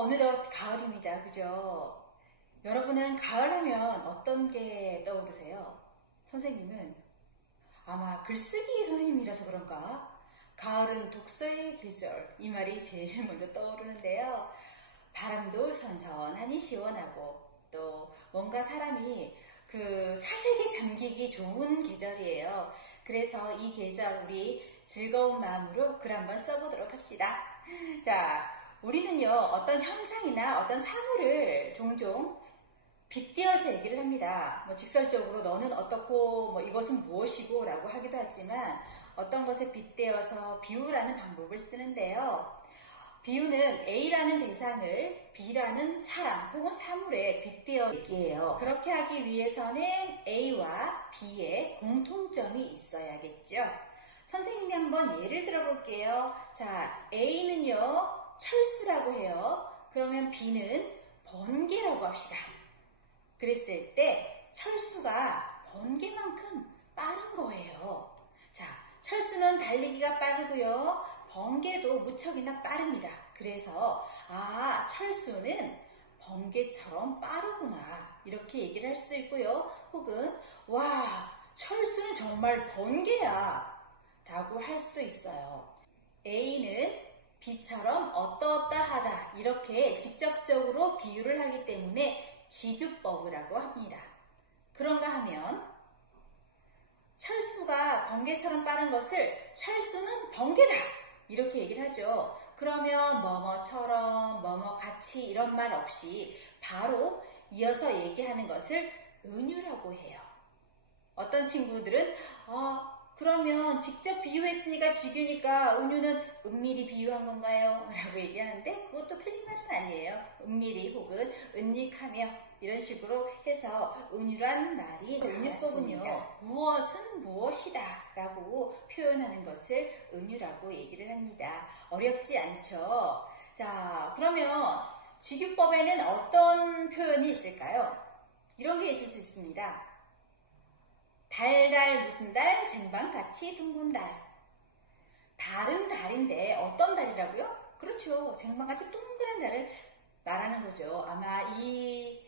어느덧 가을입니다. 그죠? 여러분은 가을 하면 어떤 게 떠오르세요? 선생님은 아마 글쓰기 선생님이라서 그런가? 가을은 독서의 계절, 이 말이 제일 먼저 떠오르는데요. 바람도 선선하니 시원하고 또 뭔가 사람이 그 사색에 잠기기 좋은 계절이에요. 그래서 이 계절 우리 즐거운 마음으로 글 한번 써보도록 합시다. 자, 우리는요 어떤 형상이나 어떤 사물을 종종 빗대어서 얘기를 합니다. 뭐 직설적으로 너는 어떻고 뭐 이것은 무엇이고 라고 하기도 하지만 어떤 것에 빗대어서 비유라는 방법을 쓰는데요. 비유는 A라는 대상을 B라는 사람 혹은 사물에 빗대어 얘기해요. 그렇게 하기 위해서는 A와 B의 공통점이 있어야겠죠. 선생님이 한번 예를 들어볼게요. 자, A는요 철수라고 해요. 그러면 B는 번개라고 합시다. 그랬을 때 철수가 번개만큼 빠른 거예요. 자, 철수는 달리기가 빠르고요. 번개도 무척이나 빠릅니다. 그래서 철수는 번개처럼 빠르구나 이렇게 얘기를 할 수도 있고요. 혹은 와, 철수는 정말 번개야 라고 할 수 있어요. A는 B처럼 어떠어떠하다 이렇게 직접적으로 비유를 하기 때문에 직유법이라고 합니다. 그런가 하면 철수가 번개처럼 빠른 것을 철수는 번개다 이렇게 얘기를 하죠. 그러면 뭐뭐처럼 뭐뭐같이 이런 말 없이 바로 이어서 얘기하는 것을 은유라고 해요. 어떤 친구들은 그러면 직접 비유했으니까 직유니까 은유는 은밀히 비유한 건가요? 라고 얘기하는데 그것도 틀린 말은 아니에요. 은밀히 혹은 은닉하며 이런 식으로 해서 은유란 말이 은유법은요. 무엇은 무엇이다 라고 표현하는 것을 은유라고 얘기를 합니다. 어렵지 않죠? 자, 그러면 직유법에는 어떤 표현이 있을까요? 이런 게 있을 수 있습니다. 달달 무슨 달 쟁반같이 둥근 달. 달은 달인데 어떤 달이라고요? 그렇죠. 쟁반같이 동그란 달을 말하는 거죠. 아마 이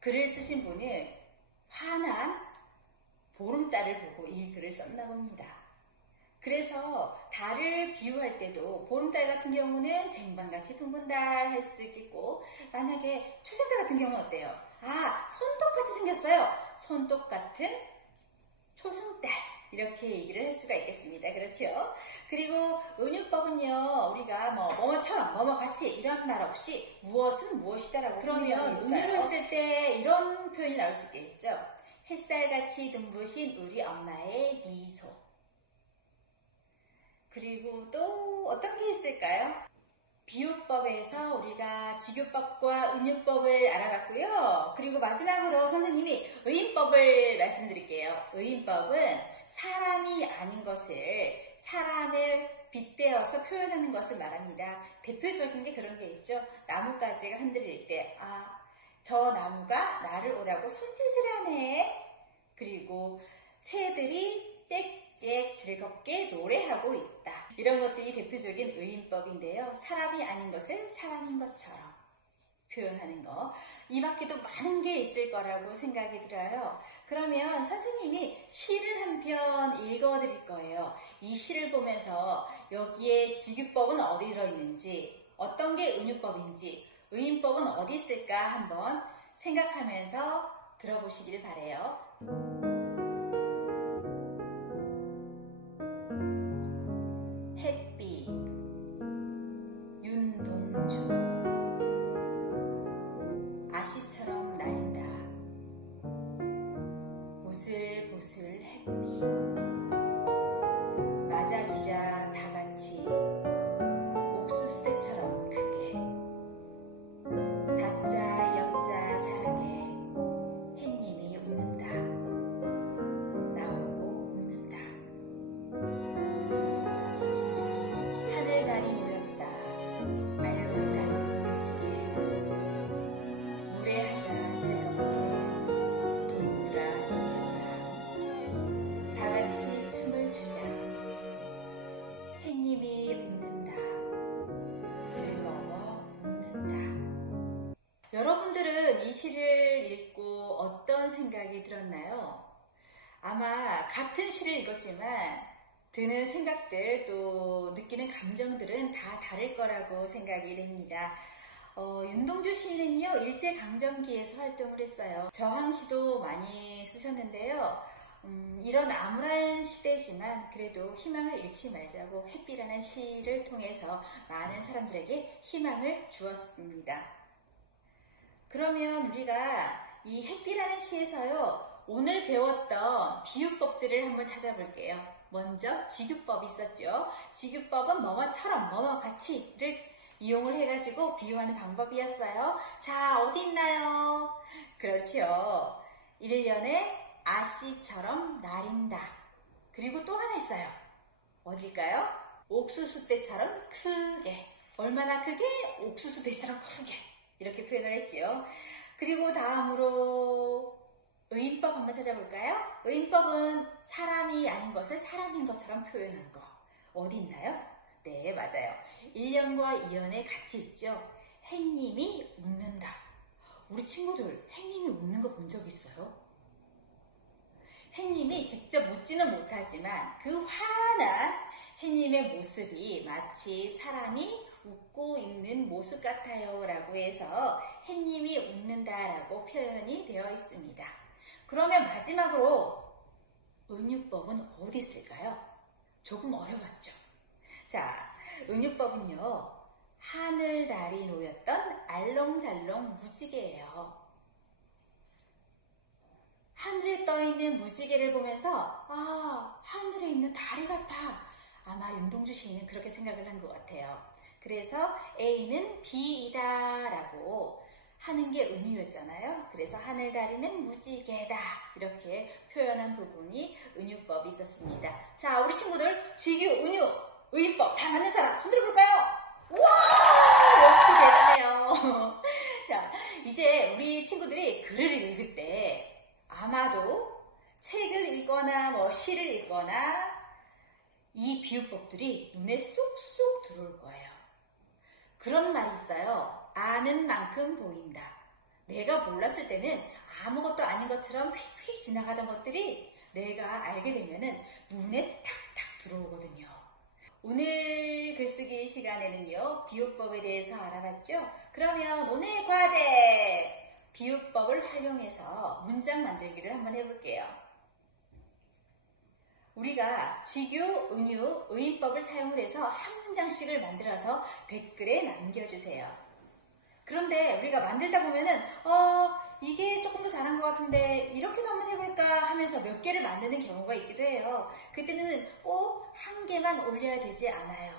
글을 쓰신 분은 환한 보름달을 보고 이 글을 썼나 봅니다. 그래서 달을 비유할 때도 보름달 같은 경우는 쟁반같이 둥근 달 할 수도 있겠고 만약에 초생달 같은 경우는 어때요? 손톱같이 생겼어요. 손톱 같은 초승달 이렇게 얘기를 할 수가 있겠습니다. 그렇죠? 그리고 은유법은요 우리가 뭐뭐처럼 뭐뭐같이 이런 말 없이 무엇은 무엇이다라고 그러면 은유를 했을 때 이런 표현이 나올 수 있겠죠. 햇살같이 눈부신 우리 엄마의 미소. 그리고 또 어떤 게 있을까요? 비유법에서 우리가 직유법과 은유법을 알아봤고요. 그리고 마지막으로 선생님이 의인법을 말씀드릴게요. 의인법은 사람이 아닌 것을 사람을 빗대어서 표현하는 것을 말합니다. 대표적인 게 그런 게 있죠. 나뭇가지가 흔들릴 때 저 나무가 나를 오라고 손짓을 하네. 그리고 새들이 짹짹 즐겁게 노래하고 있다. 이런 것들이 대표적인 의인법인데요. 사람이 아닌 것을 사람인 것처럼 표현하는 거. 이 밖에도 많은 게 있을 거라고 생각이 들어요. 그러면 선생님이 시를 한 편 읽어드릴 거예요. 이 시를 보면서 여기에 직유법은 어디 들어있는지, 어떤 게 은유법인지, 의인법은 어디 있을까 한번 생각하면서 들어보시길 바래요. 햇빛 윤동주 아시처럼 날다. 보슬보슬 햇빛 맞아주자 다같이 옥수수대처럼 크게 다짜 여짜 잘하게 햇님이 웃는다. 생각이 들었나요? 아마 같은 시를 읽었지만 드는 생각들 또 느끼는 감정들은 다 다를 거라고 생각이 됩니다. 윤동주 시인은요, 일제강점기에서 활동을 했어요. 저항시도 많이 쓰셨는데요. 이런 암울한 시대지만 그래도 희망을 잃지 말자고 햇빛이라는 시를 통해서 많은 사람들에게 희망을 주었습니다. 그러면 우리가 이 햇빛이라는 시에서요, 오늘 배웠던 비유법들을 한번 찾아볼게요. 먼저 직유법이 있었죠. 직유법은 뭐뭐처럼 뭐뭐같이를 이용을 해가지고 비유하는 방법이었어요. 자, 어디 있나요? 그렇죠. 1년에 아씨처럼 나린다. 그리고 또 하나 있어요. 어딜까요? 옥수수대처럼 크게. 얼마나 크게? 옥수수대처럼 크게. 이렇게 표현을 했지요. 그리고 다음으로 의인법 한번 찾아볼까요? 의인법은 사람이 아닌 것을 사람인 것처럼 표현한 거. 어디 있나요? 네, 맞아요. 1년과 2년에 같이 있죠. 햇님이 웃는다. 우리 친구들 햇님이 웃는 거 본 적 있어요? 햇님이 직접 웃지는 못하지만 그 환한 햇님의 모습이 마치 사람이 웃고 있는 모습 같아요 라고 해서 햇님이 웃는다 라고 표현이 되어 있습니다. 그러면 마지막으로 은유법은 어디 있을까요? 조금 어려웠죠. 자, 은유법은요, 하늘 달이 놓였던 알렁달렁 무지개예요. 하늘에 떠있는 무지개를 보면서 하늘에 있는 달이 같아. 아마 윤동주 시인은 그렇게 생각을 한 것 같아요. 그래서 A는 B이다 라고 하는 게 은유였잖아요. 그래서 하늘 다리는 무지개다 이렇게 표현한 부분이 은유법이 있었습니다. 자, 우리 친구들 직유, 은유, 의인법 다 맞는 사람 손들어 볼까요? 와, 역시 대단해요. 자, 이제 우리 친구들이 글을 읽을 때 아마도 책을 읽거나 시를 읽거나 이 비유법들이 눈에 쏙쏙 들어올 거예요. 그런 말이 있어요. 아는 만큼 보인다. 내가 몰랐을 때는 아무것도 아닌 것처럼 휙휙 지나가던 것들이 내가 알게 되면은 눈에 탁탁 들어오거든요. 오늘 글쓰기 시간에는요, 비유법에 대해서 알아봤죠? 그러면 오늘 과제! 비유법을 활용해서 문장 만들기를 한번 해볼게요. 우리가 직유, 은유, 의인법을 사용을 해서 한 문장씩을 만들어서 댓글에 남겨주세요. 그런데 우리가 만들다 보면은 이게 조금 더 잘한 것 같은데 이렇게도 한번 해볼까 하면서 몇 개를 만드는 경우가 있기도 해요. 그때는 꼭 한 개만 올려야 되지 않아요.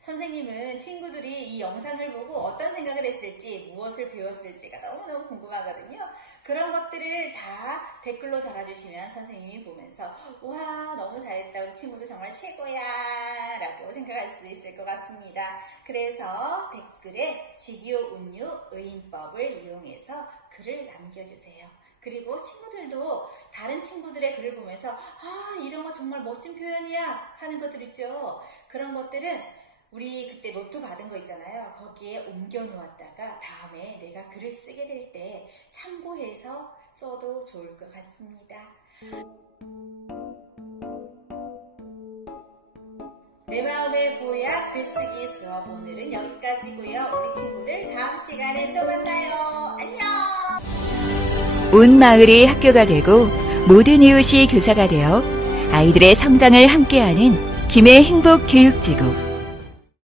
선생님은 친구들이 이 영상을 보고 어떤 생각을 했을지, 무엇을 배웠을지가 너무너무 궁금하거든요. 그런 것들을 다 댓글로 달아주시면 선생님이 보면서 와, 너무 잘했다, 우리 친구들 정말 최고야 라고 생각할 수 있을 것 같습니다. 그래서 댓글에 직유, 은유, 의인법을 이용해서 글을 남겨주세요. 그리고 친구들도 다른 친구들의 글을 보면서 이런 거 정말 멋진 표현이야 하는 것들 있죠. 그런 것들은 우리 그때 노트 받은 거 있잖아요. 거기에 옮겨 놓았다가 다음에 내가 글을 쓰게 될 때 참고해서 써도 좋을 것 같습니다. 내 마음의 보약 글쓰기 수업 오늘은 여기까지고요. 우리 친구들 다음 시간에 또 만나요. 안녕. 온 마을이 학교가 되고 모든 이웃이 교사가 되어 아이들의 성장을 함께하는 김해 행복교육지구.